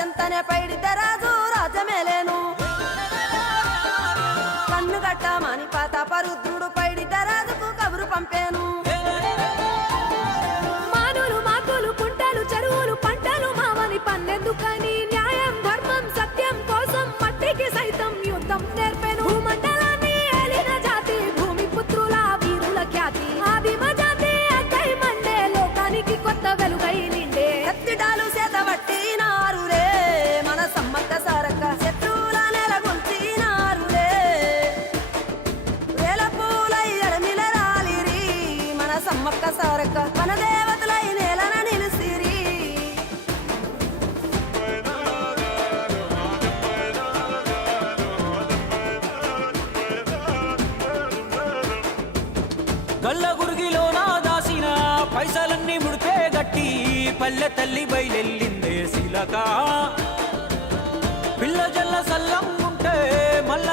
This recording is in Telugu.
చెంతనే పైడితే రాజు రాజమేలేను కన్ను గట్టమని ప్రతాపరుద్రుడు పైడితే రాజుకు కబురు పంపేను మానులు మాకులు కుంటలు చెరువులు పంటలు మావని పన్నెందుకని న్యాయం ధర్మం సత్యం కోసం మట్టికి సైతం యుద్ధం నేర్పెను భూమండలాన్ని ఏలిన జాతి భూమి పుత్రుల వీరుల ఖ్యాతి ఆదిమ జాతి అక్కై మండే లోకానికి కొత్త వెలుగై నిండే కత్తిడాలు చేతబట్టినారులే మన సమ్మక్క సారక్క శత్రువుల నెలగొల్చినారులే వేల పూలై ఎడమిల రాలిరి మన సమ్మక్క సారక్క మన దేవతలై నేలన నిలిసిరి గల్ల గురిగిలోన దాసిన పైసలన్నీ ముడిపే గట్టి పల్లె తల్లి బయలెల్లిందే శిలక పిల్ల జల్ల సల్లం ఉంటే మల్ల